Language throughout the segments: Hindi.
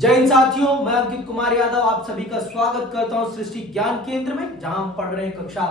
जय हिंद साथियों, मैं अंकित कुमार यादव आप सभी का स्वागत करता हूं सृष्टि ज्ञान केंद्र में, जहां हम पढ़ रहे हैं कक्षा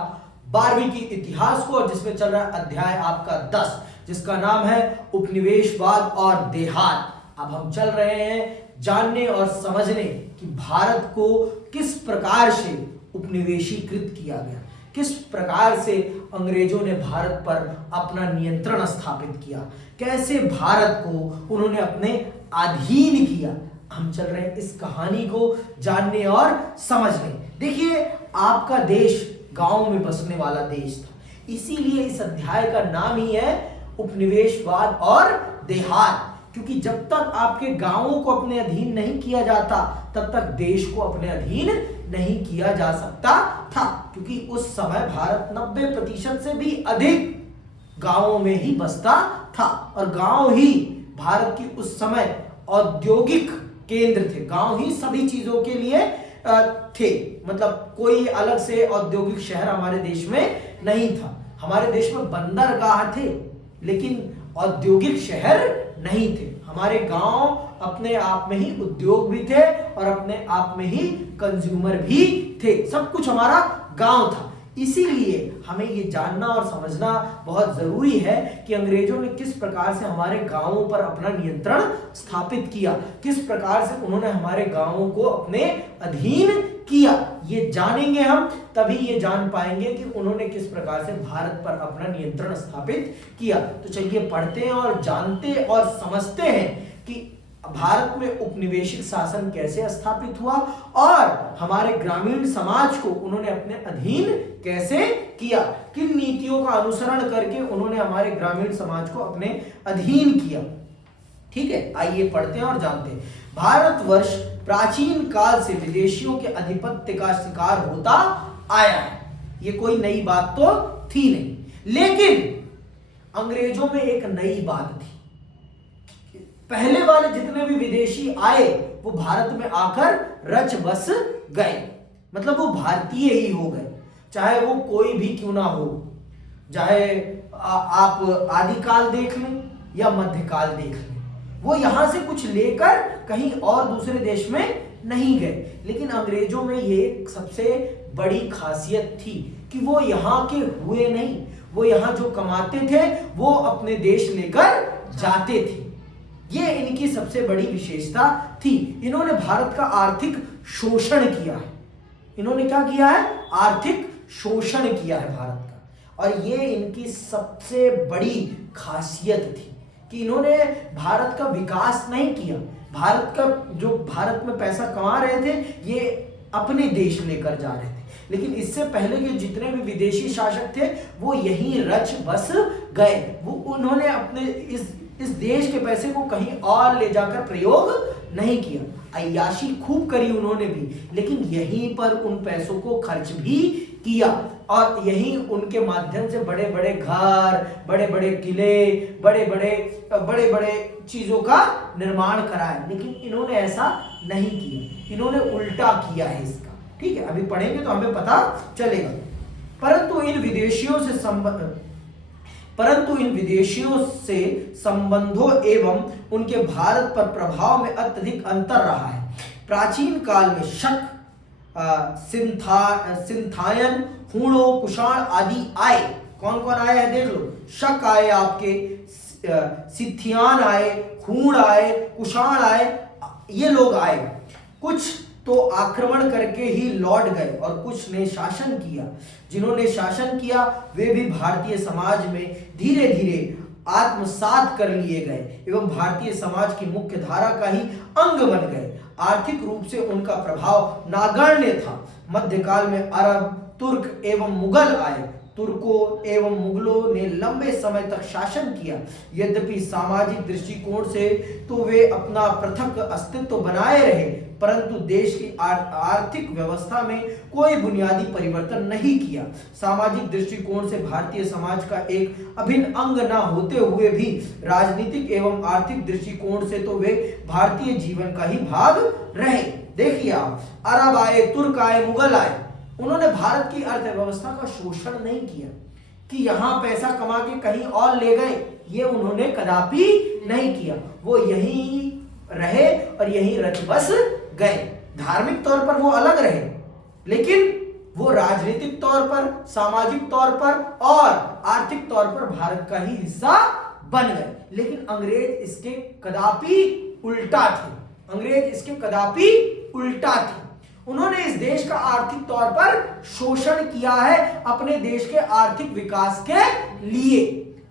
12वीं की इतिहास को और जिसमें चल रहा है अध्याय आपका 10, जिसका नाम है उपनिवेशवाद और देहात। अब हम चल रहे हैं जानने और समझने कि भारत को किस प्रकार से उपनिवेशीकृत किया गया, किस प्रकार से अंग्रेजों ने भारत पर अपना नियंत्रण स्थापित किया, कैसे भारत को उन्होंने अपने अधीन किया। हम चल रहे हैं इस कहानी को जानने और समझने। देखिए, आपका देश गांव में बसने वाला देश था, इसीलिए इस अध्याय का नाम ही है उपनिवेशवाद और देहात। क्योंकि जब तक आपके गांवों को अपने अधीन नहीं किया जाता, तब तक देश को अपने अधीन नहीं किया जा सकता था। क्योंकि उस समय भारत 90% से भी अधिक गांवों में ही बसता था और गांव ही भारत की उस समय औद्योगिक केंद्र थे। गांव ही सभी चीजों के लिए थे, मतलब कोई अलग से औद्योगिक शहर हमारे देश में नहीं था। हमारे देश में बंदरगाह थे, लेकिन औद्योगिक शहर नहीं थे। हमारे गांव अपने आप में ही उद्योग भी थे और अपने आप में ही कंज्यूमर भी थे। सब कुछ हमारा गांव था। इसीलिए हमें ये जानना और समझना बहुत जरूरी है कि अंग्रेजों ने किस प्रकार से हमारे गांवों पर अपना नियंत्रण स्थापित किया, किस प्रकार से उन्होंने हमारे गांवों को अपने अधीन किया। ये जानेंगे हम, तभी ये जान पाएंगे कि उन्होंने किस प्रकार से भारत पर अपना नियंत्रण स्थापित किया। तो चलिए पढ़ते हैं और जानते और समझते हैं कि भारत में उपनिवेशिक शासन कैसे स्थापित हुआ और हमारे ग्रामीण समाज को उन्होंने अपने अधीन कैसे किया, किन नीतियों का अनुसरण करके उन्होंने हमारे ग्रामीण समाज को अपने अधीन किया। ठीक है, आइए पढ़ते हैं और जानते हैं। भारतवर्ष प्राचीन काल से विदेशियों के आधिपत्य का शिकार होता आया है। ये कोई नई बात तो थी नहीं, लेकिन अंग्रेजों में एक नई बात थी। पहले वाले जितने भी विदेशी आए वो भारत में आकर रच बस गए, मतलब वो भारतीय ही हो गए, चाहे वो कोई भी क्यों ना हो। चाहे आप आदिकाल देख लें या मध्यकाल देख लें, वो यहां से कुछ लेकर कहीं और दूसरे देश में नहीं गए। लेकिन अंग्रेजों में ये सबसे बड़ी खासियत थी कि वो यहाँ के हुए नहीं, वो यहाँ जो कमाते थे वो अपने देश लेकर जाते थे। ये इनकी सबसे बड़ी विशेषता थी। इन्होंने भारत का आर्थिक शोषण किया है। इन्होंने क्या किया है? आर्थिक शोषण किया है भारत का। और ये इनकी सबसे बड़ी खासियत थी कि इन्होंने भारत का विकास नहीं किया। भारत का जो भारत में पैसा कमा रहे थे ये अपने देश लेकर जा रहे थे। लेकिन इससे पहले के जितने भी विदेशी शासक थे वो यहीं रच बस गए। वो उन्होंने अपने इस देश के पैसे को कहीं और ले जाकर प्रयोग नहीं किया। अय्याशी खूब करी उन्होंने भी, लेकिन यहीं पर उन पैसों को खर्च भी किया और यहीं उनके माध्यम से बड़े बड़े घर, बड़े बड़े किले, बड़े बड़े चीजों का निर्माण कराया। लेकिन इन्होंने ऐसा नहीं किया, इन्होंने उल्टा किया है इसका। ठीक है, अभी पढ़ेंगे तो हमें पता चलेगा। परंतु इन विदेशियों से संबंधों एवं उनके भारत पर प्रभाव में अत्यधिक अंतर रहा है। प्राचीन काल में शक, सिंथायन, हूणों, कुषाण आदि आए। कौन कौन आए हैं देख लो। शक आए, आपके सिथियान आए, हूण आए, कुषाण आए, ये लोग आए। कुछ तो आक्रमण करके ही लौट गए और कुछ ने शासन किया। जिन्होंने शासन किया वे भी भारतीय समाज में धीरे धीरे आत्मसात कर लिए गए एवं भारतीय समाज की मुख्य धारा का ही अंग बन गए। आर्थिक रूप से उनका प्रभाव नागण्य था। मध्यकाल में अरब, तुर्क एवं मुगल आए। तुर्कों एवं मुगलों ने लंबे समय तक शासन किया। यद्यपि सामाजिक दृष्टिकोण से तो वे अपना पृथक अस्तित्व बनाए रहे, परंतु देश की आर्थिक व्यवस्था में कोई बुनियादी परिवर्तन नहीं किया। सामाजिक दृष्टिकोण से भारतीय समाज का एक अभिन्न अंग न होते हुए भी राजनीतिक एवं आर्थिक दृष्टिकोण से तो वे भारतीय जीवन का ही भाग रहे। देखिए आप, अरब आए, तुर्क आए, मुगल आए, उन्होंने भारत की अर्थव्यवस्था का शोषण नहीं किया कि यहां पैसा कमा के कहीं और ले गए। ये उन्होंने कदापि नहीं किया। वो यही रहे और यहीं रच बस गए। धार्मिक तौर पर वो अलग रहे, लेकिन वो राजनीतिक तौर पर, सामाजिक तौर पर और आर्थिक तौर पर भारत का ही हिस्सा बन गए। लेकिन अंग्रेज इसके कदापि उल्टा थे, अंग्रेज इसके कदापि उल्टा थे। उन्होंने इस देश का आर्थिक तौर पर शोषण किया है अपने देश के आर्थिक विकास के लिए।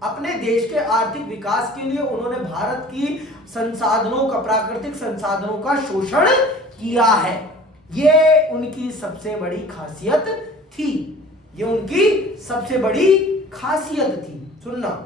अपने देश के आर्थिक विकास के लिए उन्होंने भारत की संसाधनों का, प्राकृतिक संसाधनों का शोषण किया है। ये उनकी सबसे बड़ी खासियत थी, ये उनकी सबसे बड़ी खासियत थी। सुनना,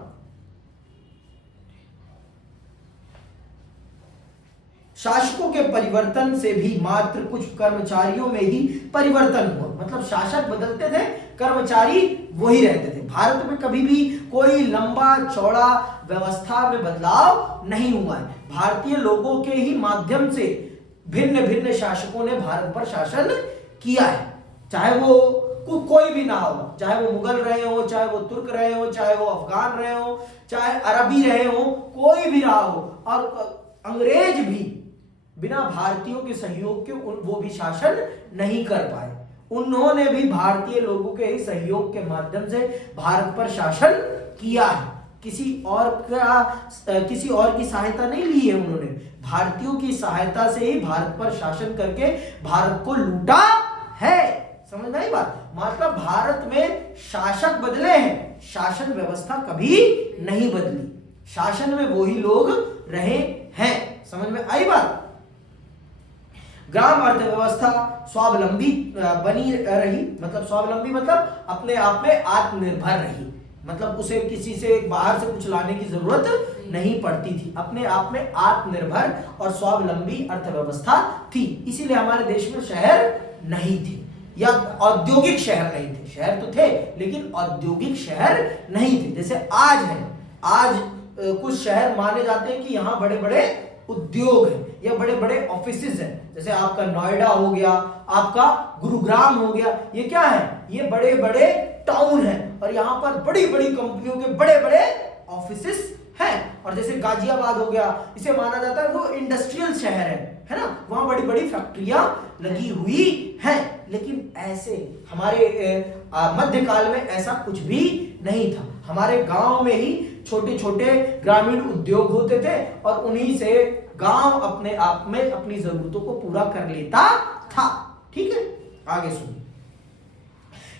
शासकों के परिवर्तन से भी मात्र कुछ कर्मचारियों में ही परिवर्तन हुआ। मतलब शासक बदलते थे, कर्मचारी वही रहते थे। भारत में कभी भी कोई लंबा चौड़ा व्यवस्था में बदलाव नहीं हुआ है। भारतीय लोगों के ही माध्यम से भिन्न भिन्न शासकों ने भारत पर शासन किया है। चाहे वो कोई भी ना हो, चाहे वो मुगल रहे हो, चाहे वो तुर्क रहे हो, चाहे वो अफगान रहे हो, चाहे अरबी रहे हो, कोई भी रहा हो। और अंग्रेज भी बिना भारतीयों के सहयोग के वो भी शासन नहीं कर पाए। उन्होंने भी भारतीय लोगों के ही सहयोग के माध्यम से भारत पर शासन किया है। किसी और की सहायता नहीं ली है उन्होंने, भारतीयों की सहायता से ही भारत पर शासन करके भारत को लूटा है। समझ में आई बात? मतलब भारत में शासक बदले हैं, शासन व्यवस्था कभी नहीं बदली, शासन में वही लोग रहे हैं। समझ में आई बात? ग्राम अर्थव्यवस्था स्वावलंबी बनी रही। मतलब स्वावलंबी मतलब अपने आप में आत्मनिर्भर रही। मतलब उसे किसी से बाहर से कुछ लाने की जरूरत नहीं पड़ती थी, अपने आप में आत्मनिर्भर और स्वावलंबी अर्थव्यवस्था थी। इसीलिए हमारे देश में शहर नहीं थे या औद्योगिक शहर नहीं थे। शहर तो थे लेकिन औद्योगिक शहर नहीं थे। जैसे आज है, आज कुछ शहर माने जाते हैं कि यहाँ बड़े बड़े उद्योग हैं या बड़े बड़े ऑफिसेज हैं। जैसे आपका नोएडा हो गया, आपका गुरुग्राम हो गया, ये क्या है? ये बड़े बड़े टाउन हैं और यहाँ पर बड़ी बड़ी कंपनियों के बड़े बड़े ऑफिसेज हैं। और जैसे गाजियाबाद हो गया, इसे माना जाता है वो इंडस्ट्रियल शहर है ना, वहां बड़ी बड़ी फैक्ट्रियां लगी हुई हैं। लेकिन ऐसे हमारे मध्यकाल में ऐसा कुछ भी नहीं था। हमारे गांव में ही छोटे छोटे ग्रामीण उद्योग होते थे और उन्हीं से गांव अपने आप में अपनी जरूरतों को पूरा कर लेता था। ठीक है, आगे सुनिए।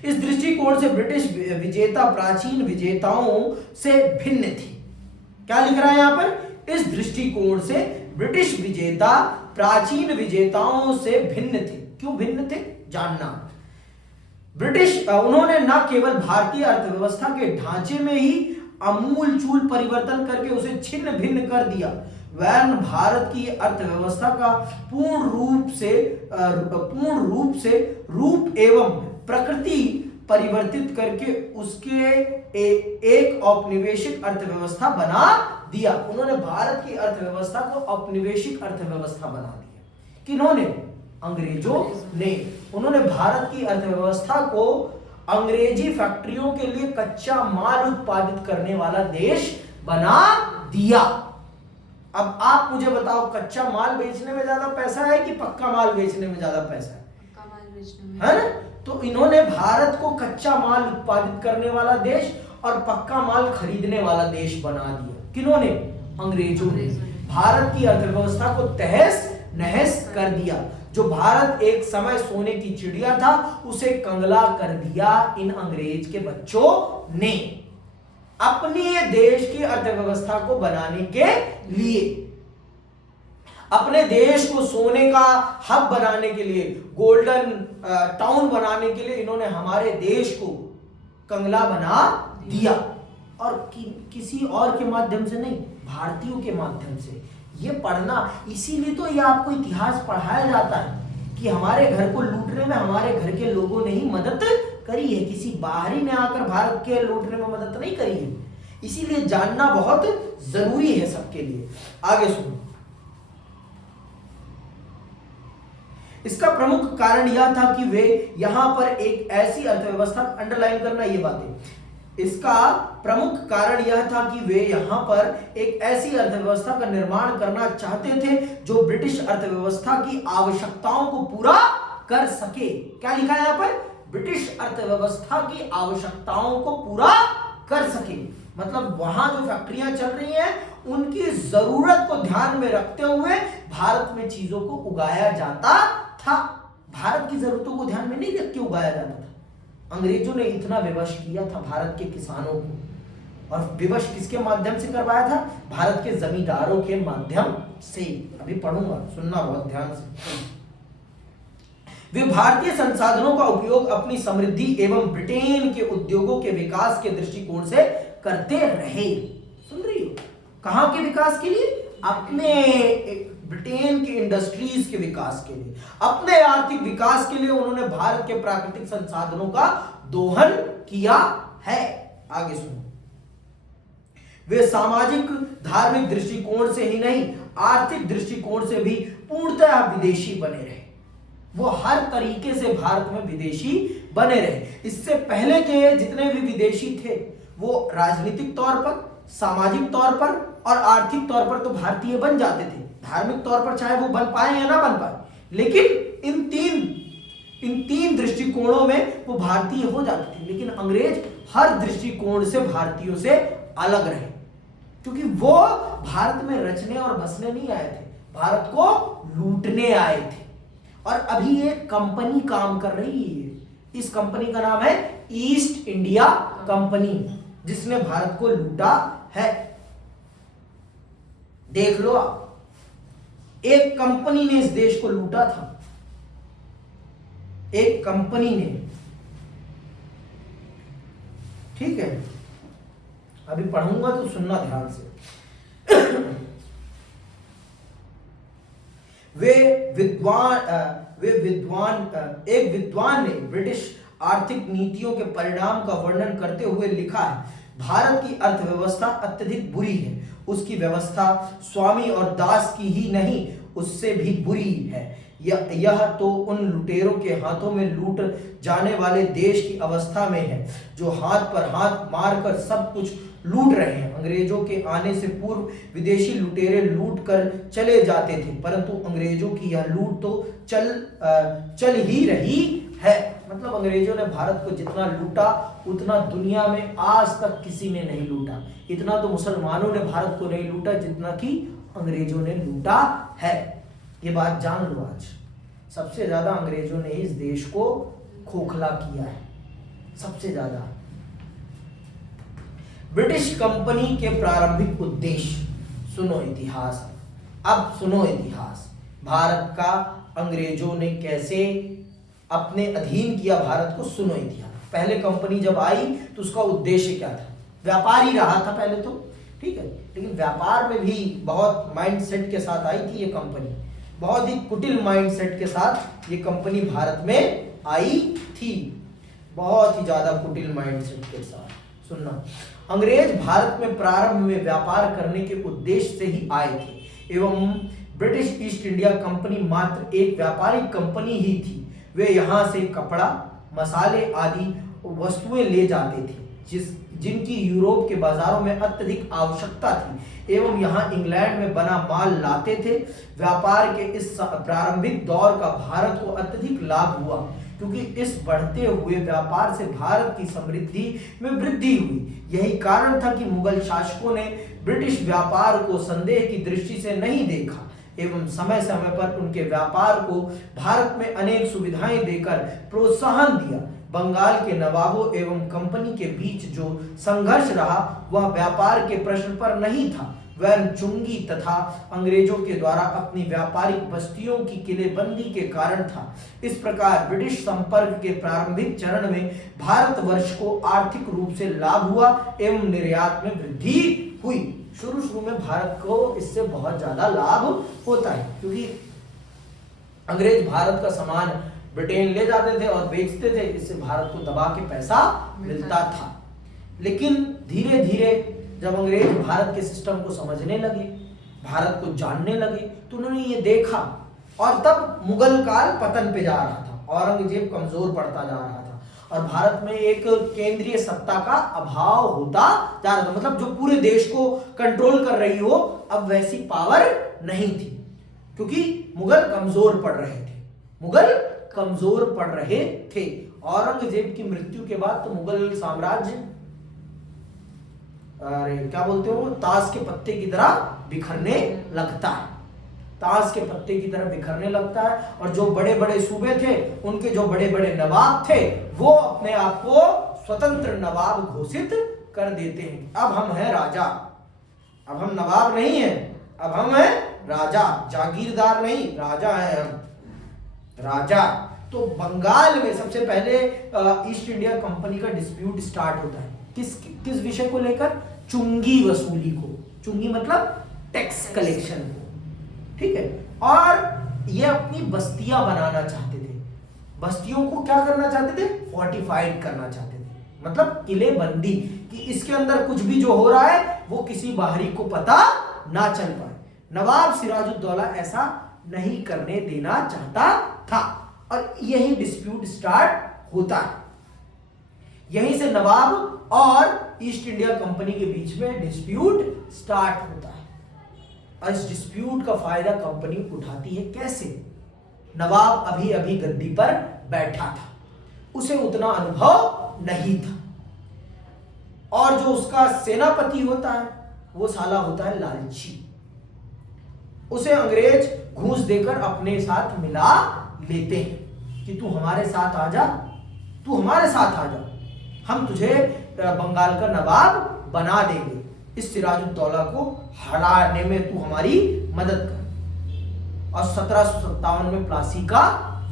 इस दृष्टिकोण से ब्रिटिश विजेता प्राचीन विजेताओं से भिन्न थी। क्या लिख रहा है यहां पर? इस दृष्टिकोण से ब्रिटिश विजेता प्राचीन विजेताओं से भिन्न थे। क्यों भिन्न थे? जानना। ब्रिटिश उन्होंने न केवल भारतीय अर्थव्यवस्था के ढांचे में ही आमूल चूल परिवर्तन करके उसे छिन्न भिन्न कर दिया, वह भारत की अर्थव्यवस्था का पूर्ण रूप से रूप एवं प्रकृति परिवर्तित करके उसके एक औपनिवेशिक अर्थव्यवस्था बना दिया। उन्होंने भारत की अर्थव्यवस्था को औपनिवेशिक अर्थव्यवस्था बना दिया। किन्होंने? अंग्रेजों ने। उन्होंने भारत की अर्थव्यवस्था को अंग्रेजी फैक्ट्रियों के लिए कच्चा माल उत्पादित करने वाला देश बना दिया। अब आप मुझे बताओ, कच्चा माल बेचने में ज्यादा पैसा है कि पक्का माल बेचने में ज्यादा पैसा है? पक्का माल बेचने में है ना? तो इन्होंने भारत को कच्चा माल उत्पादित करने वाला देश और पक्का माल खरीदने वाला देश बना दिया। किन्होंने? अंग्रेजों ने। भारत की अर्थव्यवस्था को तहस नहस कर दिया। जो भारत एक समय सोने की चिड़िया था, उसे कंगला कर दिया इन अंग्रेज के बच्चों ने अपनी देश की अर्थव्यवस्था को बनाने के लिए। अपने देश को सोने का हब बनाने के लिए, गोल्डन टाउन बनाने के लिए इन्होंने हमारे देश को कंगला बना दिया। और किसी और के माध्यम से नहीं, भारतीयों के माध्यम से। ये पढ़ना, इसीलिए तो ये आपको इतिहास पढ़ाया जाता है कि हमारे घर को लूटने में हमारे घर के लोगों ने ही मदद करी है, किसी बाहरी ने आकर भारत के लूटने में मदद नहीं करी है। इसीलिए जानना बहुत जरूरी है सबके लिए। आगे सुनो। इसका प्रमुख कारण यह था कि वे यहां पर एक ऐसी अर्थव्यवस्था, अंडरलाइन करना ये बातें, इसका प्रमुख कारण यह था कि वे यहां पर एक ऐसी अर्थव्यवस्था का निर्माण करना चाहते थे जो ब्रिटिश अर्थव्यवस्था की आवश्यकताओं को पूरा कर सके। क्या लिखा है यहां पर? ब्रिटिश अर्थव्यवस्था की आवश्यकताओं को पूरा कर सके। मतलब वहां जो फैक्ट्रियां चल रही हैं उनकी जरूरत को ध्यान में रखते हुए भारत में चीजों को उगाया जाता था। भारत की जरूरतों को ध्यान में नहीं रख के उगाया जाता था। अंग्रेजों ने इतना विवश किया था भारत के किसानों को, और विवश किसके माध्यम से करवाया था? भारत के जमींदारों के माध्यम से। अभी पढ़ूंगा, सुनना बहुत ध्यान से। वे भारतीय संसाधनों का उपयोग अपनी समृद्धि एवं ब्रिटेन के उद्योगों के विकास के दृष्टिकोण से करते रहे। सुन रही हो? कहां के विकास के लिए? अपने ब्रिटेन की इंडस्ट्रीज के विकास के लिए, अपने आर्थिक विकास के लिए उन्होंने भारत के प्राकृतिक संसाधनों का दोहन किया है। आगे सुनो। वे सामाजिक धार्मिक दृष्टिकोण से ही नहीं, आर्थिक दृष्टिकोण से भी पूर्णतः विदेशी बने रहे। वो हर तरीके से भारत में विदेशी बने रहे। इससे पहले के जितने भी विदेशी थे वो राजनीतिक तौर पर, सामाजिक तौर पर और आर्थिक तौर पर तो भारतीय बन जाते थे। धार्मिक तौर पर चाहे वो बन पाए या ना बन पाए, लेकिन इन तीन दृष्टिकोणों में वो भारतीय हो जाते थे। लेकिन अंग्रेज हर दृष्टिकोण से भारतीयों से अलग रहे, क्योंकि वो भारत में रचने और बसने नहीं आए थे, भारत को लूटने आए थे। और अभी एक कंपनी काम कर रही है, इस कंपनी का नाम है ईस्ट इंडिया कंपनी, जिसने भारत को लूटा है। देख लो आप, एक कंपनी ने इस देश को लूटा था, एक कंपनी ने। ठीक है, अभी पढ़ूंगा तो सुनना ध्यान से। एक विद्वान ने ब्रिटिश आर्थिक नीतियों के परिणाम का वर्णन करते हुए लिखा है, भारत की अर्थव्यवस्था अत्यधिक बुरी है। उसकी व्यवस्था स्वामी और दास की ही नहीं, उससे भी बुरी है। यह तो उन लुटेरों के हाथों में लूट जाने वाले देश की अवस्था में है, जो हाथ पर हाथ मारकर सब कुछ लूट रहे हैं। अंग्रेजों के आने से पूर्व विदेशी लुटेरे लूट कर चले जाते थे, परंतु अंग्रेजों की यह लूट तो चल ही रही है। मतलब अंग्रेजों ने भारत को जितना लूटा उतना दुनिया में आज तक किसी ने नहीं लूटा। इतना तो मुसलमानों ने भारत को नहीं लूटा जितना कि अंग्रेजों ने लूटा है। ये बात जान लो। आज सबसे ज्यादा अंग्रेजों ने इस देश को खोखला किया है, सबसे ज्यादा। ब्रिटिश कंपनी के प्रारंभिक उद्देश्य, सुनो इतिहास। अब सुनो इतिहास, भारत का अंग्रेजों ने कैसे अपने अधीन किया भारत को, सुनो इतिहास। पहले कंपनी जब आई तो उसका उद्देश्य क्या था? व्यापार ही रहा था पहले तो, ठीक है, लेकिन व्यापार में भी बहुत माइंडसेट के साथ आई थी ये कंपनी, बहुत ही कुटिल माइंडसेट के साथ ये कंपनी भारत में आई थी, बहुत ही ज्यादा कुटिल माइंडसेट के साथ। सुनना, अंग्रेज भारत में प्रारंभ में व्यापार करने के उद्देश्य से ही आए थे एवं ब्रिटिश ईस्ट इंडिया कंपनी मात्र एक व्यापारिक कंपनी ही थी। वे यहाँ से कपड़ा, मसाले आदि वस्तुएं ले जाते थे जिनकी यूरोप के बाजारों में अत्यधिक आवश्यकता थी एवं यहाँ इंग्लैंड में बना माल लाते थे। व्यापार के इस प्रारंभिक दौर का भारत को अत्यधिक लाभ हुआ, क्योंकि इस बढ़ते हुए व्यापार से भारत की समृद्धि में वृद्धि हुई। यही कारण था कि मुगल शासकों ने ब्रिटिश व्यापार को संदेह की दृष्टि से नहीं देखा एवं समय समय पर उनके व्यापार को भारत में अनेक सुविधाएं देकर प्रोत्साहन दिया। बंगाल के नवाबों एवं कंपनी के बीच जो संघर्ष रहा वह व्यापार के प्रश्न पर नहीं था, वह चुंगी तथा अंग्रेजों के द्वारा अपनी व्यापारिक बस्तियों की किलेबंदी के कारण था। इस प्रकार ब्रिटिश संपर्क के प्रारंभिक चरण में भारतवर्ष को आर्थिक रूप से लाभ हुआ एवं निर्यात में वृद्धि हुई। शुरू में भारत को इससे बहुत ज्यादा लाभ होता है, क्योंकि अंग्रेज भारत का सामान ब्रिटेन ले जाते थे और बेचते थे, इससे भारत को दबा के पैसा मिलता था। लेकिन धीरे धीरे जब अंग्रेज भारत के सिस्टम को समझने लगे, भारत को जानने लगे, तो उन्होंने ये देखा, और तब मुगल काल पतन पे जा रहा था, औरंगजेब कमजोर पड़ता जा रहा था, और भारत में एक केंद्रीय सत्ता का अभाव होता जा रहा था, मतलब जो पूरे देश को कंट्रोल कर रही हो अब वैसी पावर नहीं थी, क्योंकि मुगल कमजोर पड़ रहे थे। मुगल कमजोर पड़ रहे थे। औरंगजेब की मृत्यु के बाद तो मुगल साम्राज्य, अरे क्या बोलते हो, ताश के पत्ते की तरह बिखरने लगता है। ताश के पत्ते की तरह बिखरने लगता है। और जो बड़े बड़े सूबे थे, उनके जो बड़े बड़े नवाब थे, वो अपने आप को स्वतंत्र नवाब घोषित कर देते हैं। अब हम हैं राजा, अब हम नवाब नहीं हैं, अब हम हैं राजा, जागीरदार नहीं, राजा है हम, राजा। तो बंगाल में सबसे पहले ईस्ट इंडिया कंपनी का डिस्प्यूट स्टार्ट होता है। किस विषय को लेकर? चुंगी वसूली को। चुंगी मतलब टैक्स कलेक्शन को, ठीक है। और ये अपनी बस्तियां बनाना चाहते थे। बस्तियों को क्या करना चाहते थे? फोर्टिफाइड करना चाहते थे, मतलब किले बंदी, कि इसके अंदर कुछ भी जो हो रहा है वो किसी बाहरी को पता ना चल पाए। नवाब सिराजुद्दौला ऐसा नहीं करने देना चाहता था और यही डिस्प्यूट स्टार्ट होता है। यहीं से नवाब और ईस्ट इंडिया कंपनी के बीच में डिस्प्यूट स्टार्ट होता है। और इस डिस्प्यूट का फायदा कंपनी उठाती है कैसे? नवाब अभी अभी गद्दी पर बैठा था, उसे उतना अनुभव नहीं था, और जो उसका सेनापति होता है वो साला होता है लालची। उसे अंग्रेज घूस देकर अपने साथ मिला लेते हैं कि तू हमारे साथ आ जा, तू हमारे साथ आ जा, हम तुझे बंगाल का नवाब बना देंगे, इस सिराजुद्दौला को हराने में तू हमारी मदद कर। और 1757 में प्लासी का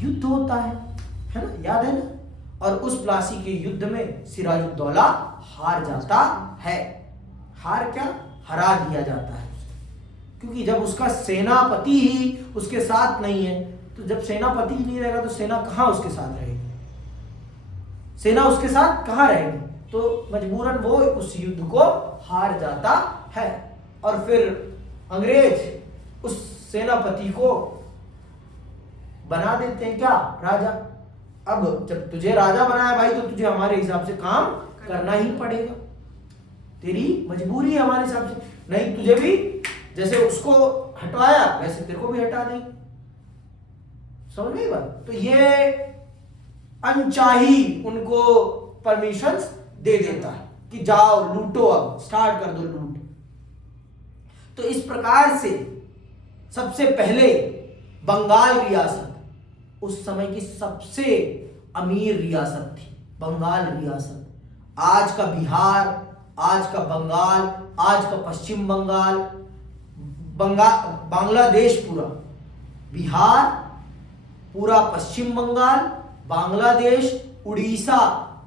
युद्ध होता है ना, याद है ना। और उस प्लासी के युद्ध में सिराजुद्दौला हार जाता है। हार क्या? हरा दिया जाता है, क्योंकि जब उसका सेनापति ही उसके साथ नहीं है, तो जब सेनापति ही नहीं रहेगा तो सेना कहां उसके साथ रहेगी? सेना उसके साथ कहां रहेगी? तो मजबूरन वो उस युद्ध को हार जाता है। और फिर अंग्रेज उस सेनापति को बना देते हैं क्या? राजा। अब जब तुझे राजा बनाया भाई, तो तुझे हमारे हिसाब से काम करना ही पड़ेगा, तेरी मजबूरी है हमारे हिसाब से, नहीं तुझे भी जैसे उसको हटवाया वैसे तेरे को भी हटा देंगे। समझ गई बात? तो ये अनचाही उनको परमिशंस दे देता है कि जाओ लूटो, अब स्टार्ट कर दो लूट। तो इस प्रकार से सबसे पहले बंगाल रियासत उस समय की सबसे अमीर रियासत थी। बंगाल रियासत, आज का बिहार, आज का बंगाल, आज का पश्चिम बंगाल, बांग्लादेश पूरा, बिहार पूरा, पश्चिम बंगाल, बांग्लादेश, उड़ीसा,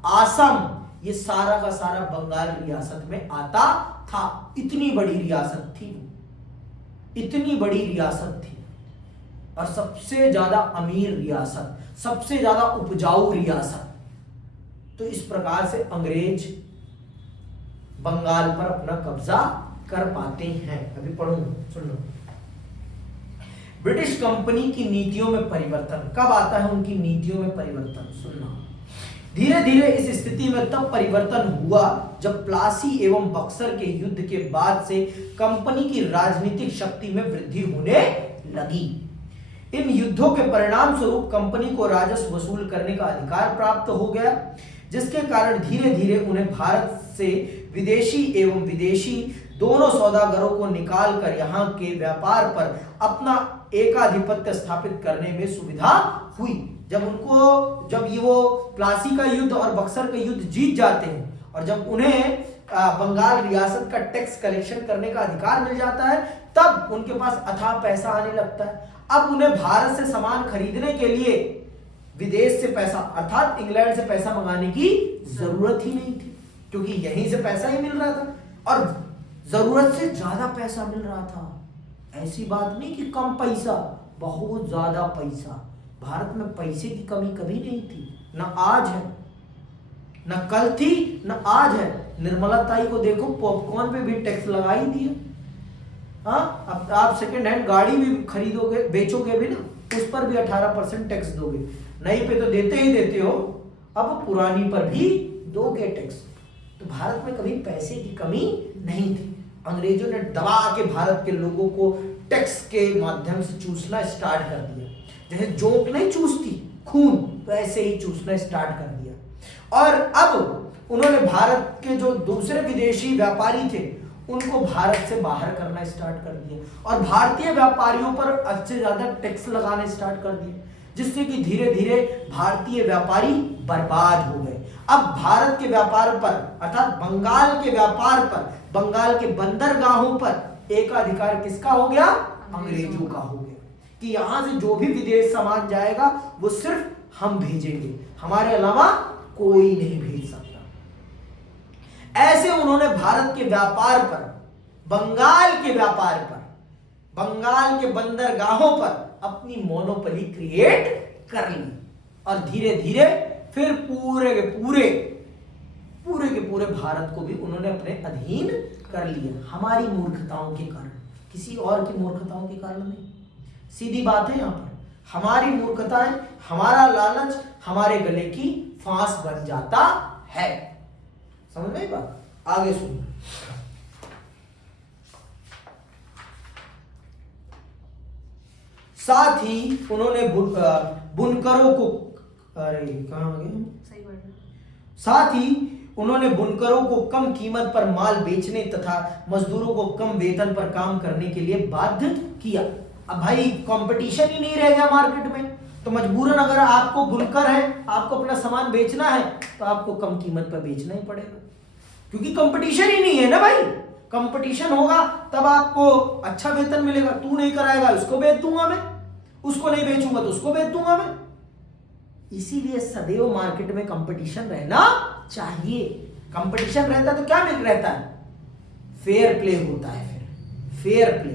आसम, ये सारा का सारा बंगाल रियासत में आता था। इतनी बड़ी रियासत थी, इतनी बड़ी रियासत थी, और सबसे ज्यादा अमीर रियासत, सबसे ज्यादा उपजाऊ रियासत। तो इस प्रकार से अंग्रेज बंगाल पर अपना कब्जा कर पाते हैं। अभी पढ़ो, सुन लो। ब्रिटिश कंपनी की नीतियों में परिवर्तन कब आता है? उनकी नीतियों में परिवर्तन सुनना। धीरे धीरे इस स्थिति में तब परिवर्तन हुआ जब प्लासी एवं बक्सर के युद्ध के बाद से कंपनी की राजनीतिक शक्ति में वृद्धि होने लगी। इन युद्धों के परिणाम स्वरूप कंपनी को राजस्व वसूल करने का अधिकार प्राप्त हो गया, जिसके कारण धीरे धीरे उन्हें भारत से विदेशी एवं विदेशी दोनों सौदागरों को निकाल कर यहाँ के व्यापार पर अपना एकाधिपत्य स्थापित करने में सुविधा हुई। जब ये वो प्लासी का युद्ध और बक्सर का युद्ध जीत जाते हैं, और जब उन्हें बंगाल रियासत का टैक्स कलेक्शन करने का अधिकार मिल जाता है, तब उनके पास अथाह पैसा आने लगता है। अब उन्हें भारत से सामान खरीदने के लिए विदेश से पैसा अर्थात इंग्लैंड से पैसा मंगाने की जरूरत ही नहीं थी, क्योंकि यहीं से पैसा ही मिल रहा था, और जरूरत से ज्यादा पैसा मिल रहा था। ऐसी बात नहीं कि कम पैसा, बहुत ज्यादा पैसा। भारत में पैसे की कमी कभी नहीं थी, ना आज है, ना कल थी, ना आज है। निर्मला ताई को देखो, पॉपकॉर्न पे भी टैक्स लगा ही दिया। हाँ, अब आप सेकेंड हैंड गाड़ी भी खरीदोगे, बेचोगे भी ना, उस पर भी 18% टैक्स दोगे। नई पे तो देते ही देते हो, अब पुरानी पर भी दोगे टैक्स। तो भारत में कभी पैसे की कमी नहीं थी। अंग्रेजों ने दबा के भारत के लोगों को टैक्स के माध्यम से चूसना स्टार्ट कर दिया। जैसे जोंक नहीं चूसती खून, वैसे ही चूसना स्टार्ट कर दिया। और अब उन्होंने भारत के जो दूसरे विदेशी व्यापारी थे उनको भारत से बाहर करना स्टार्ट कर दिया और भारतीय व्यापारियों पर अच्छे से ज्यादा टैक्स लगाने स्टार्ट कर दिए, जिससे कि धीरे धीरे भारतीय व्यापारी बर्बाद हो गए। अब भारत के व्यापार पर अर्थात बंगाल के व्यापार पर, बंगाल के बंदरगाहों पर एकाधिकार किसका हो गया? अंग्रेजों का हो गया कि यहां से जो भी विदेश सामान जाएगा वो सिर्फ हम भेजेंगे, हमारे अलावा कोई नहीं भेज सकता। ऐसे उन्होंने भारत के व्यापार पर, बंगाल के व्यापार पर, बंगाल के बंदरगाहों पर अपनी मोनोपोली क्रिएट कर ली और धीरे धीरे फिर पूरे के पूरे भारत को भी उन्होंने अपने अधीन कर लिया। हमारी मूर्खताओं के कारण, किसी और की मूर्खताओं के कारण नहीं। सीधी बात है, यहां पर हमारी मूर्खताएं, हमारा लालच हमारे गले की फांस बन जाता है। समझ में बात? आगे सुनो। साथ ही उन्होंने बुनकरों को, अरे कहां गए? साथ ही उन्होंने बुनकरों को कम कीमत पर माल बेचने तथा मजदूरों को कम वेतन पर काम करने के लिए बाध्य किया। अब भाई कंपटीशन ही नहीं रह गया मार्केट में, तो मजबूरन अगर आपको बुनकर है, आपको अपना सामान बेचना है तो आपको कम कीमत पर बेचना ही पड़ेगा, क्योंकि कंपटीशन ही नहीं है ना भाई। कंपटीशन होगा तब आपको अच्छा वेतन मिलेगा। तू नहीं कराएगा, उसको बेच दूंगा मैं, उसको नहीं बेचूंगा तो उसको बेच दूंगा मैं। इसीलिए सदैव मार्केट में कंपटीशन रहना चाहिए। कंपटीशन रहता है तो क्या मिल रहता है? फेयर प्ले होता है। फिर फेयर प्ले,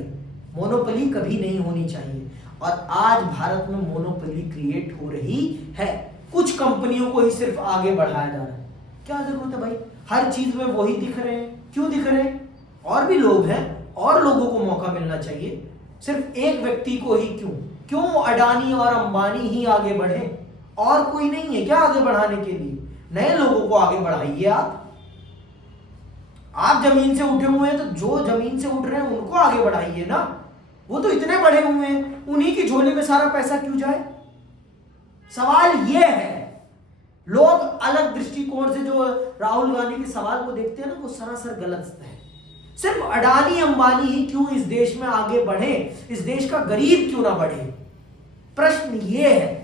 मोनोपोली कभी नहीं होनी चाहिए। और आज भारत में मोनोपोली क्रिएट हो रही है। कुछ कंपनियों को ही सिर्फ आगे बढ़ाया जा रहा है। क्या जरूरत है भाई? हर चीज में वही दिख रहे हैं, क्यों दिख रहे हैं? और भी लोग हैं, और लोगों को मौका मिलना चाहिए। सिर्फ एक व्यक्ति को ही क्यों अडानी और अंबानी ही आगे बढ़े? और कोई नहीं है क्या आगे बढ़ाने के लिए? नए लोगों को आगे बढ़ाइए। आप जमीन से उठे हुए हैं तो जो जमीन से उठ रहे हैं उनको आगे बढ़ाइए ना। वो तो इतने बड़े हुए हैं, उन्हीं की झोली में सारा पैसा क्यों जाए? सवाल ये है, लोग अलग दृष्टिकोण से जो राहुल गांधी के सवाल को देखते हैं ना, वो सरासर गलत है। सिर्फ अडानी अंबानी ही क्यों इस देश में आगे बढ़े? इस देश का गरीब क्यों ना बढ़े? प्रश्न ये है,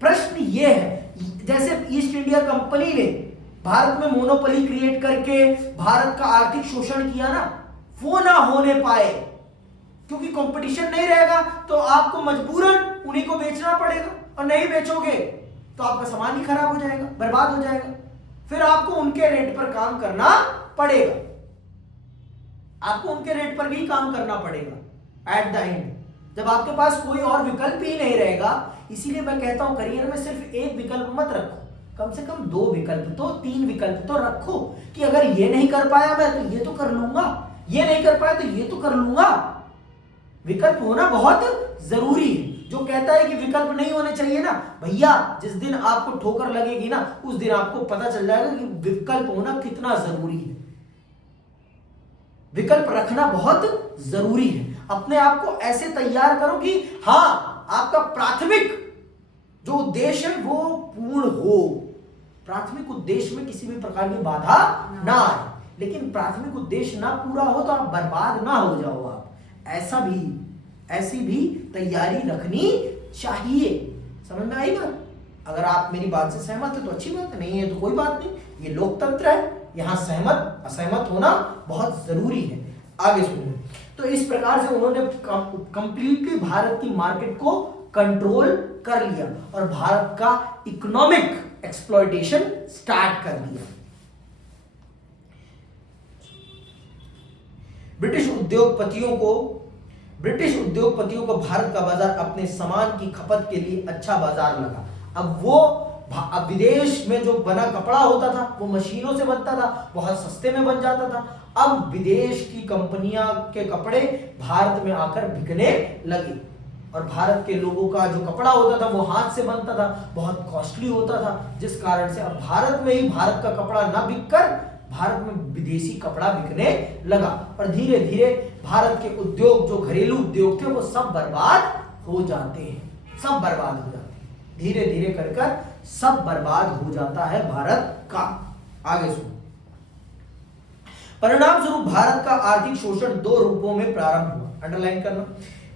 प्रश्न ये है। जैसे ईस्ट इंडिया कंपनी ने भारत में मोनोपोली क्रिएट करके भारत का आर्थिक शोषण किया ना, वो ना होने पाए, क्योंकि कंपटीशन नहीं रहेगा तो आपको मजबूरन उन्हीं को बेचना पड़ेगा, और नहीं बेचोगे तो आपका सामान ही खराब हो जाएगा, बर्बाद हो जाएगा। फिर आपको उनके रेट पर काम करना पड़ेगा, आपको उनके रेट पर भी काम करना पड़ेगा एट द एंड, जब आपके पास कोई और विकल्प ही नहीं रहेगा। इसीलिए मैं कहता हूं करियर में सिर्फ एक विकल्प मत रखो, कम से कम 2 विकल्प तो 3 विकल्प तो रखो, कि अगर ये नहीं कर पाया मैं तो ये तो कर लूंगा, ये नहीं कर पाया तो ये तो कर लूंगा। विकल्प होना बहुत जरूरी है। जो कहता है कि विकल्प नहीं होने चाहिए ना भैया, जिस दिन आपको ठोकर लगेगी ना, उस दिन आपको पता चल जाएगा कि विकल्प होना कितना जरूरी है। विकल्प रखना बहुत जरूरी है। अपने आप को ऐसे तैयार करो कि हाँ, आपका प्राथमिक जो उद्देश्य है वो पूर्ण हो। प्राथमिक उद्देश्य में किसी भी प्रकार की बाधा ना आए, लेकिन प्राथमिक उद्देश्य ना पूरा हो तो आप बर्बाद ना हो जाओ। आप ऐसी भी तैयारी रखनी चाहिए। समझ में आई बात? अगर आप मेरी बात से सहमत है तो अच्छी बात है, नहीं है तो कोई बात नहीं, ये लोकतंत्र है, यहां सहमत असहमत होना बहुत जरूरी है। आगे सुनिए। तो इस प्रकार से उन्होंने कंप्लीटली भारत की मार्केट को कंट्रोल कर लिया और भारत का इकोनॉमिक एक्सप्लॉयटेशन स्टार्ट कर दिया। ब्रिटिश उद्योगपतियों को भारत का बाजार अपने सामान की खपत के लिए अच्छा बाजार लगा। अब विदेश में जो बना कपड़ा होता था वो मशीनों से बनता था, बहुत सस्ते में बन जाता था। अब विदेश की कंपनियां के कपड़े भारत में आकर बिकने लगे। और भारत के लोगों का जो कपड़ा होता था वो हाथ से बनता था, बहुत कॉस्टली होता था, जिस कारण से अब भारत में ही भारत का कपड़ा ना बिककर भारत में विदेशी कपड़ा बिकने लगा। और धीरे धीरे भारत के उद्योग, जो घरेलू उद्योग थे, वो सब बर्बाद हो जाते हैं, सब बर्बाद हो जाते हैं, धीरे धीरे कर कर सब बर्बाद हो जाता है भारत का। आगे सुनो। परिणाम स्वरूप भारत का आर्थिक शोषण दो रूपों में प्रारंभ हुआ, अंडरलाइन करना।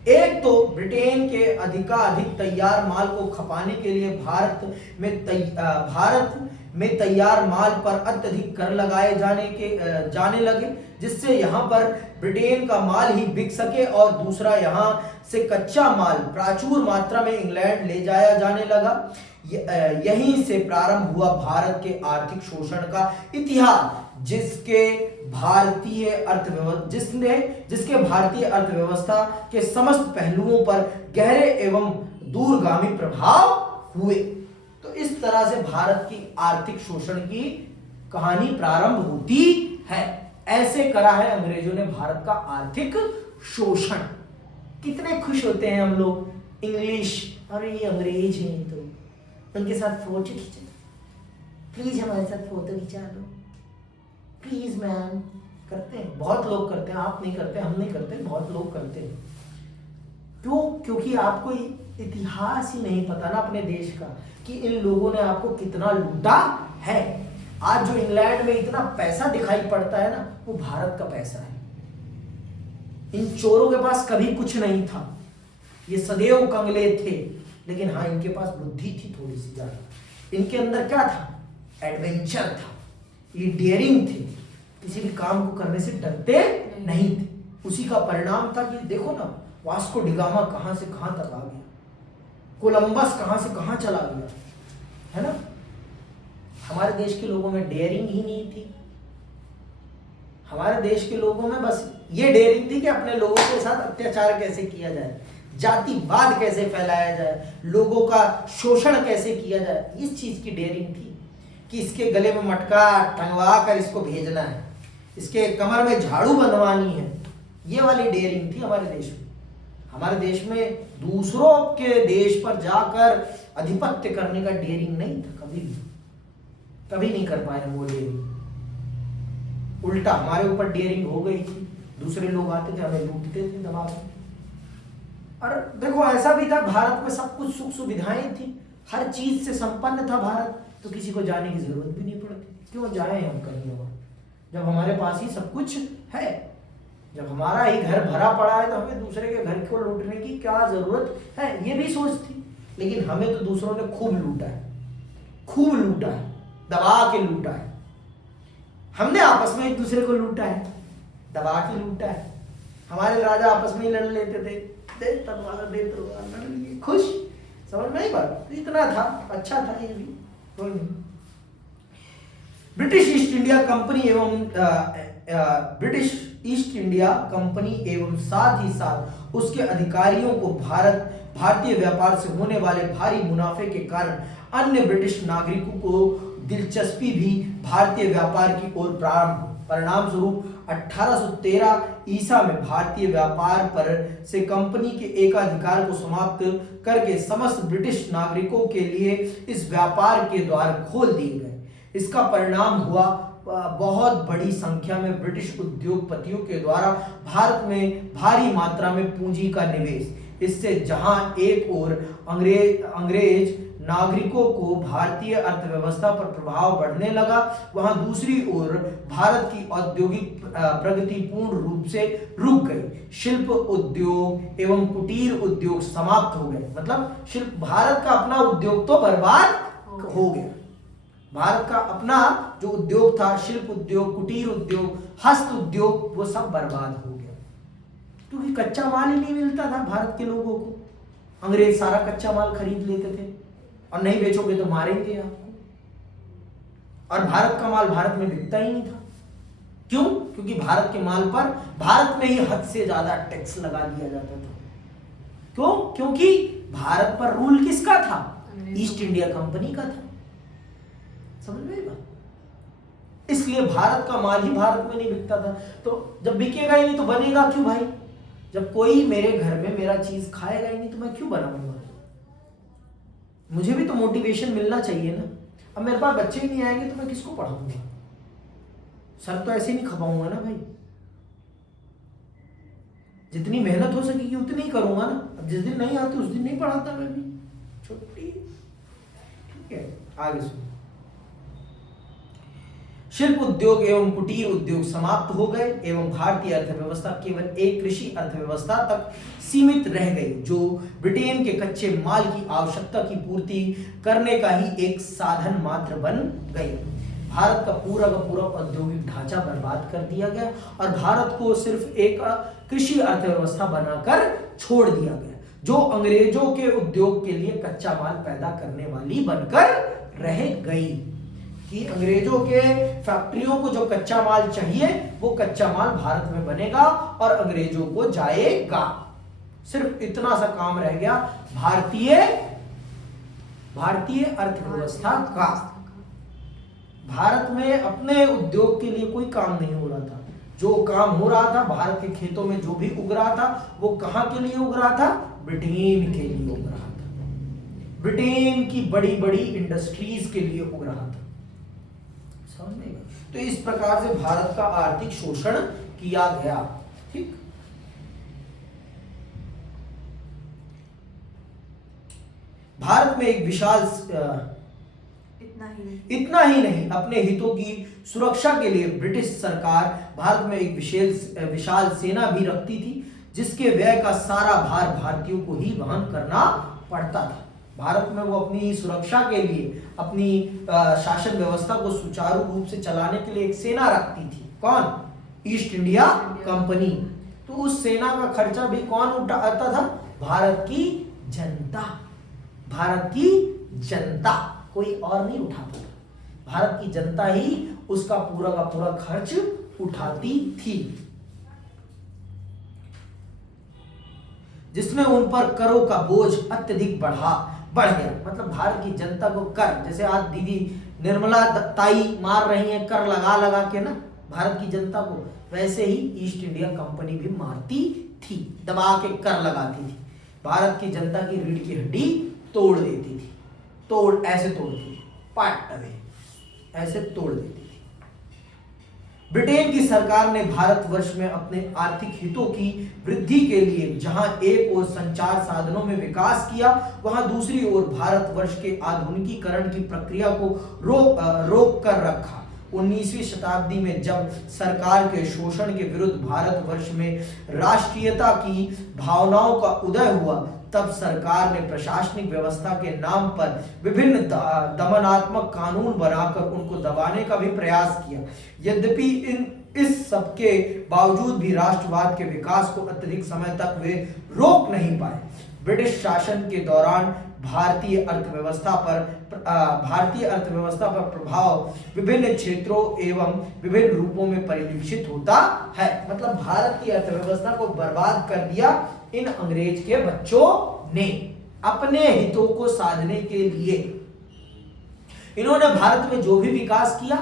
एक तो ब्रिटेन के अधिकाधिक तैयार माल को खपाने के लिए भारत में तैयार माल पर अत्यधिक कर लगाए जाने लगे, जिससे यहाँ पर ब्रिटेन का माल ही बिक सके, और दूसरा यहाँ से कच्चा माल प्रचुर मात्रा में इंग्लैंड ले जाया जाने लगा। यहीं से प्रारंभ हुआ भारत के आर्थिक शोषण का इतिहास, जिसके भारतीय अर्थव्यवस्था के समस्त पहलुओं पर गहरे एवं दूरगामी प्रभाव हुए। तो इस तरह से भारत की आर्थिक शोषण की कहानी प्रारंभ होती है। ऐसे करा है अंग्रेजों ने भारत का आर्थिक शोषण। कितने खुश होते हैं हम लोग, इंग्लिश, अरे ये अंग्रेज हैं तो उनके साथ फोटो खींचो, प्लीज हमारे साथ फोटो खिंचा लो प्लीज मैम। करते हैं, बहुत लोग करते हैं, आप नहीं करते, हम नहीं करते, बहुत लोग करते हैं। क्यों? क्योंकि आपको इतिहास ही नहीं पता ना अपने देश का, कि इन लोगों ने आपको कितना लूटा है। आज जो इंग्लैंड में इतना पैसा दिखाई पड़ता है ना, वो भारत का पैसा है। इन चोरों के पास कभी कुछ नहीं था, ये सदैव कंगले थे, लेकिन हाँ इनके पास बुद्धि थी थोड़ी सी ज्यादा। इनके अंदर क्या था? एडवेंचर था, ये डेयरिंग थे, किसी भी काम को करने से डरते नहीं थे। उसी का परिणाम था कि देखो ना, वास्को डिगामा कहां से कहां तक आ गया, कोलंबस कहां से कहां चला गया, है ना। हमारे देश के लोगों में डेयरिंग ही नहीं थी। हमारे देश के लोगों में बस ये डेयरिंग थी कि अपने लोगों के साथ अत्याचार कैसे किया जाए, जातिवाद कैसे फैलाया जाए, लोगों का शोषण कैसे किया जाए, इस चीज की डेयरिंग थी। कि इसके गले में मटका टंगवा कर इसको भेजना है, इसके कमर में झाड़ू बंधवानी है, ये वाली डेयरिंग थी हमारे देश में। हमारे देश में दूसरों के देश पर जाकर आधिपत्य करने का डेयरिंग नहीं था, कभी नहीं कर पाए वो डेयरिंग। उल्टा हमारे ऊपर डेयरिंग हो गई थी, दूसरे लोग आते थे, हमें लूटते थे, दबाते थे। और देखो ऐसा भी था, भारत में सब कुछ सुख सुविधाएं थी, हर चीज से संपन्न था भारत, तो किसी को जाने की जरूरत भी नहीं पड़ती। क्यों जाए हम कहीं और, जब हमारे पास ही सब कुछ है, जब हमारा ही घर भरा पड़ा है, तो हमें दूसरे के घर को लूटने की क्या जरूरत है, ये भी सोच थी। लेकिन हमें तो दूसरों ने खूब लूटा है, खूब लूटा है, दबा के लूटा है। हमने आपस में एक दूसरे को लूटा है, दबा के लूटा है। हमारे राजा आपस में ही लड़ लेते थे, दे तलवार दे तलवार, लड़ लिए, खुश। समझ में आई बात? इतना था, अच्छा था ये भी। कोई नहीं। ब्रिटिश ईस्ट इंडिया कंपनी एवं साथ ही साथ उसके अधिकारियों को भारतीय व्यापार से होने वाले भारी मुनाफे के कारण अन्य ब्रिटिश नागरिकों को दिलचस्पी भी भारतीय व्यापार की ओर प्रारंभ। परिणाम स्वरूप 1813 ईसा में भारतीय व्यापार पर से कंपनी के एकाधिकार को समाप्त करके समस्त ब्रिटिश नागरिकों के लिए इस व्यापार के द्वार खोल दिए गए। इसका परिणाम हुआ बहुत बड़ी संख्या में ब्रिटिश उद्योगपतियों के द्वारा भारत में भारी मात्रा में पूंजी का निवेश। इससे जहां एक ओर अंग्रेज नागरिकों को भारतीय अर्थव्यवस्था पर प्रभाव बढ़ने लगा, वहां दूसरी ओर भारत की औद्योगिक प्रगति पूर्ण रूप से रुक गई। शिल्प उद्योग एवं कुटीर उद्योग समाप्त हो गए। मतलब शिल्प, भारत का अपना उद्योग तो बर्बाद हो गया। भारत का अपना जो उद्योग था, शिल्प उद्योग, कुटीर उद्योग, हस्त उद्योग, वो सब बर्बाद हो गया, क्योंकि कच्चा माल ही नहीं मिलता था भारत के लोगों को। अंग्रेज सारा कच्चा माल खरीद लेते थे, और नहीं बेचोगे तो मारेंगे आपको। और भारत का माल भारत में बिकता ही नहीं था। क्यों? क्योंकि भारत के माल पर भारत में ही हद से ज्यादा टैक्स लगा दिया जाता था। क्यों? क्योंकि भारत पर रूल किसका था? ईस्ट इंडिया कंपनी का था। समझ में आई बात? इसलिए भारत का माल ही भारत में नहीं बिकता था। तो जब बिकेगा ही नहीं तो बनेगा क्यों भाई? जब कोई मेरे घर में मेरा चीज खाएगा ही नहीं तो मैं क्यों बनाऊंगा? मुझे भी तो मोटिवेशन मिलना चाहिए ना। अब मेरे पास बच्चे ही नहीं आएंगे तो मैं किसको पढ़ाऊंगा? सर तो ऐसे नहीं खपाऊंगा ना भाई। जितनी मेहनत हो सकेगी उतनी ही करूंगा ना। अब जिस दिन नहीं आते उस दिन नहीं पढ़ाता मैं भी। छुट्टी, ठीक है। आगे सुनो। शिल्प उद्योग एवं कुटीर उद्योग समाप्त हो गए एवं भारतीय अर्थव्यवस्था केवल एक कृषि अर्थव्यवस्था तक सीमित रह गई, जो ब्रिटेन के कच्चे माल की आवश्यकता की पूर्ति करने का ही एक साधन मात्र बन गई। भारत का पूरा औद्योगिक ढांचा बर्बाद कर दिया गया और भारत को सिर्फ एक कृषि अर्थव्यवस्था बनाकर छोड़ दिया गया, जो अंग्रेजों के उद्योग के लिए कच्चा माल पैदा करने वाली बनकर रह गई। कि अंग्रेजों के फैक्ट्रियों को जो कच्चा माल चाहिए वो कच्चा माल भारत में बनेगा और अंग्रेजों को जाएगा। सिर्फ इतना सा काम रह गया भारतीय अर्थव्यवस्था का। भारत में अपने उद्योग के लिए कोई काम नहीं हो रहा था। जो काम हो रहा था भारत के खेतों में जो भी उग रहा था वो कहां के लिए उग रहा था? ब्रिटेन के लिए उग रहा था। ब्रिटेन की बड़ी बड़ी इंडस्ट्रीज के लिए उग रहा था। समझ में? तो इस प्रकार से भारत का आर्थिक शोषण किया गया। ठीक। भारत में एक विशाल इतना ही नहीं अपने हितों की सुरक्षा के लिए ब्रिटिश सरकार भारत में एक विशाल सेना भी रखती थी, जिसके व्यय का सारा भार भारतीयों को ही वहन करना पड़ता था। भारत में वो अपनी सुरक्षा के लिए अपनी शासन व्यवस्था को सुचारू रूप से चलाने के लिए एक सेना रखती थी। कौन? East India company. तो उस सेना का खर्चा भी कौन उठाता था? भारत की जनता। भारत की जनता, कोई और नहीं उठाता था। भारत की जनता ही उसका पूरा का पूरा खर्च उठाती थी, जिसमें उन पर करों का बोझ अत्यधिक बढ़ गया। मतलब भारत की जनता को कर, जैसे आज दीदी निर्मला ताई मार रही हैं कर लगा लगा के ना भारत की जनता को, वैसे ही ईस्ट इंडिया कंपनी भी मारती थी, दबा के कर लगाती थी। भारत की जनता की रीढ़ की हड्डी तोड़ देती थी। ऐसे तोड़ती थी, पाट अवे ऐसे तोड़ देती थी। ब्रिटेन की सरकार ने भारतवर्ष में अपने आर्थिक हितों की वृद्धि के लिए जहां एक ओर संचार साधनों में विकास किया, वहां दूसरी ओर भारतवर्ष के आधुनिकीकरण की प्रक्रिया को रोक कर रखा। 19वीं शताब्दी में जब सरकार के शोषण के विरुद्ध भारतवर्ष में राष्ट्रीयता की भावनाओं का उदय हुआ, तब सरकार ने प्रशासनिक व्यवस्था के नाम पर विभिन्न दमनात्मक कानून बनाकर उनको दबाने का भी प्रयास किया। यद्यपि इस सबके बावजूद भी राष्ट्रवाद के विकास को अत्यधिक समय तक वे रोक नहीं पाए। ब्रिटिश शासन के दौरान भारतीय अर्थव्यवस्था पर प्रभाव विभिन्न क्षेत्रों एवं विभिन्न रूपों में परिलक्षित होता है। मतलब भारत की अर्थव्यवस्था को बर्बाद कर दिया इन अंग्रेज के बच्चों ने अपने हितों को साधने के लिए। इन्होंने भारत में जो भी विकास किया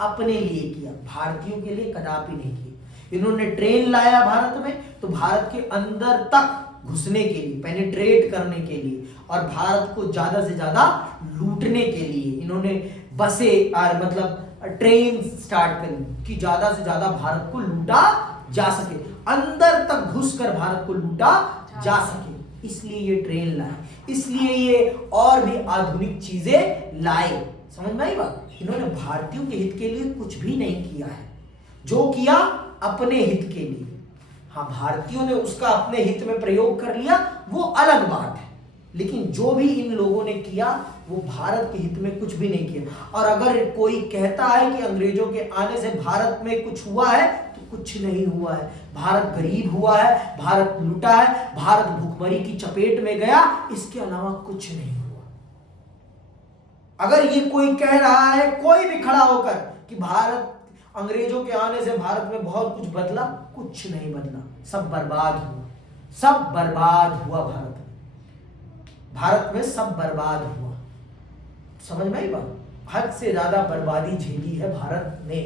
अपने लिए किया, भारतीयों के लिए कदापि नहीं किया। इन्होंने ट्रेन लाया भारत में तो भारत के अंदर तक घुसने के लिए, पेनिट्रेट करने के लिए और भारत को ज्यादा से ज्यादा लूटने के लिए इन्होंने बसें और मतलब ट्रेन स्टार्ट करी कि ज्यादा से ज्यादा भारत को लूटा जा सके, अंदर तक घुसकर भारत को लूटा जा सके। इसलिए ये ट्रेन लाए, इसलिए ये और भी आधुनिक चीजें लाए। समझ में आई बात? इन्होंने भारतीयों के हित के लिए कुछ भी नहीं किया है, जो किया अपने हित के लिए। हाँ, भारतीयों ने उसका अपने हित में प्रयोग कर लिया, वो अलग बात है, लेकिन जो भी इन लोगों ने किया वो भारत के हित में कुछ भी नहीं किया। और अगर कोई कहता है कि अंग्रेजों के आने से भारत में कुछ हुआ है, तो कुछ नहीं हुआ है। भारत गरीब हुआ है, भारत लूटा है, भारत भूखमरी की चपेट में गया, इसके अलावा कुछ नहीं हुआ। अगर ये कोई कह रहा है, कोई भी खड़ा होकर कि भारत अंग्रेजों के आने से भारत में बहुत कुछ बदला, कुछ नहीं बदला, सब बर्बाद हुआ, सब बर्बाद हुआ। भारत में सब बर्बाद हुआ। समझ में आई बात? हद से ज्यादा बर्बादी झेली है भारत ने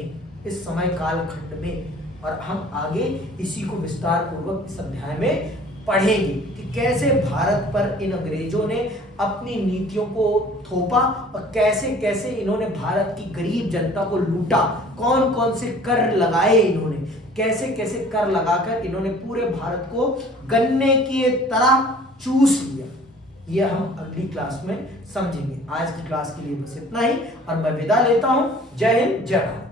इस समय कालखंड में। और हम आगे इसी को विस्तार पूर्वक इस अध्याय में पढ़ेंगे कि कैसे भारत पर इन अंग्रेजों ने अपनी नीतियों को थोपा और कैसे कैसे इन्होंने भारत की गरीब जनता को लूटा, कौन कौन से कर लगाए इन्होंने, कैसे कैसे कर लगाकर इन्होंने पूरे भारत को गन्ने की तरह चूस लिया। ये हम अगली क्लास में समझेंगे। आज की क्लास के लिए बस इतना ही और मैं विदा लेता हूं। जय हिंद, जय भारत।